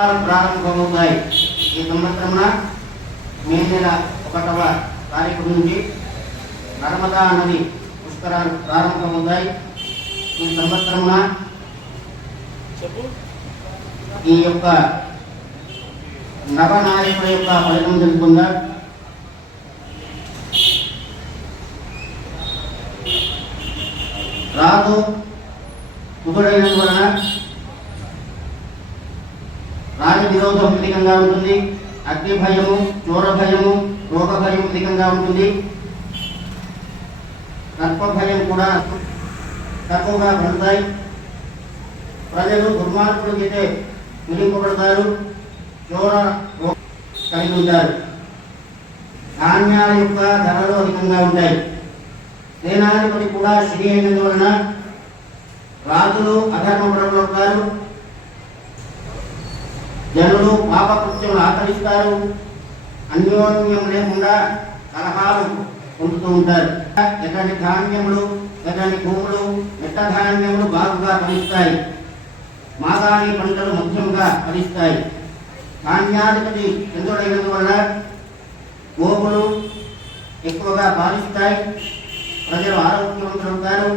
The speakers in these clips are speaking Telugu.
ప్రారంభమవుతాయి. ఈ సంవత్సరమున మే నెల ఒకటవ తారీఖు నుంచి నర్మదా నది పుష్కరాలు ప్రారంభమవుతాయి. ఈ సంవత్సరమున ఈ యొక్క నవనాయకుల యొక్క ఫలితం తెలుసుకుందా. రాజు కుదుడైనందువలన రాజ విరోధం అధికంగా ఉంటుంది. అగ్ని భయము చోర భయము రోగ భయం అధికంగా ఉంటుంది. సర్ప భయం కూడా తక్కువగా పడతాయి ప్రజలు దుర్మార్గులు అయితే పిలుపబడతారు చోర కలిగి ఉంటారు. ధాన్యాల యొక్క ధరలు అధికంగా ఉంటాయి. సేనాధిపతి కూడా శ్రీ అయినందువలన రాజులు అధర్మపడబడతారు జనులు పాపకృత్యములు ఆచరిస్తారు. అన్యోన్యం లేకుండా కలహాలు పొందుతూ ఉంటారు. ఎటువంటి ధాన్యములు ఎటువంటి భూములు ఎట్ట ధాన్యములు బాగుగా ఫలిస్తాయి మాదాని పంటలు ముఖ్యంగా ఫలిస్తాయి ధాన్యాధిపతి చంద్రుడైనందువల్ల గోపులు ఎక్కువగా పాలిస్తాయి. ప్రజలు ఆరోగ్యవంతులుంటారు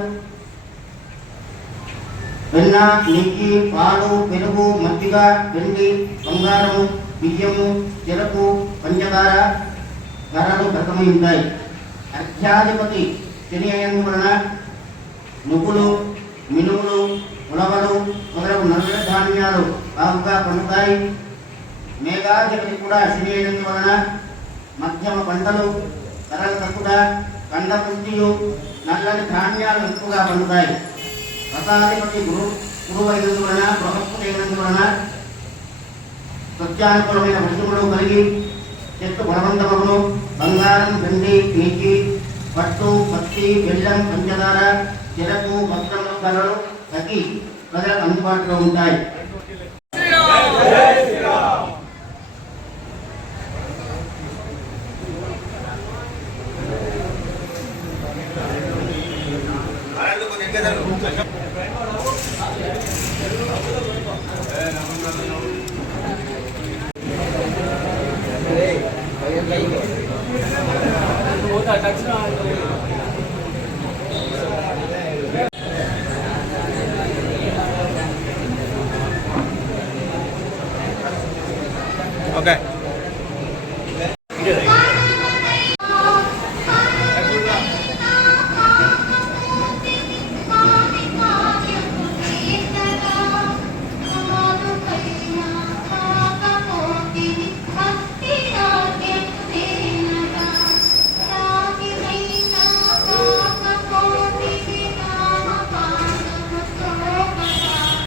వెన్న నెయ్యి పాలు పెరుగు మజ్జిగ వెండి బంగారము బియ్యము చెరకు పంచదార ధరలు ప్రథమై ఉంటాయి. అర్ఘ్యాధిపతి శని వలన నువ్వులు మినుములు ఉలవలు మొదలగు నల్ల ధాన్యాలు బాగుగా పండుతాయి. మేఘాధిపతి కూడా శని అయినందు వలన మధ్యమ పంటలు ధరలు తక్కువ కండ పుష్టియు నల్లని ధాన్యాలు ఎక్కువగా పండుతాయి. రసాధిపతి గురు గురువు అయినందువలన బృహస్పతి అయినందువలన సత్యానుకూలమైన వృషములు కలిగి చెట్టు గుణవంతమగును. బంగారం వెండి నీటి పట్టు పత్తి బెల్లం పంచదార చెరకు వస్త్రములు ధరలు తగ్గి ప్రజలకు అందుబాటులో ఉంటాయి. పోతా Okay.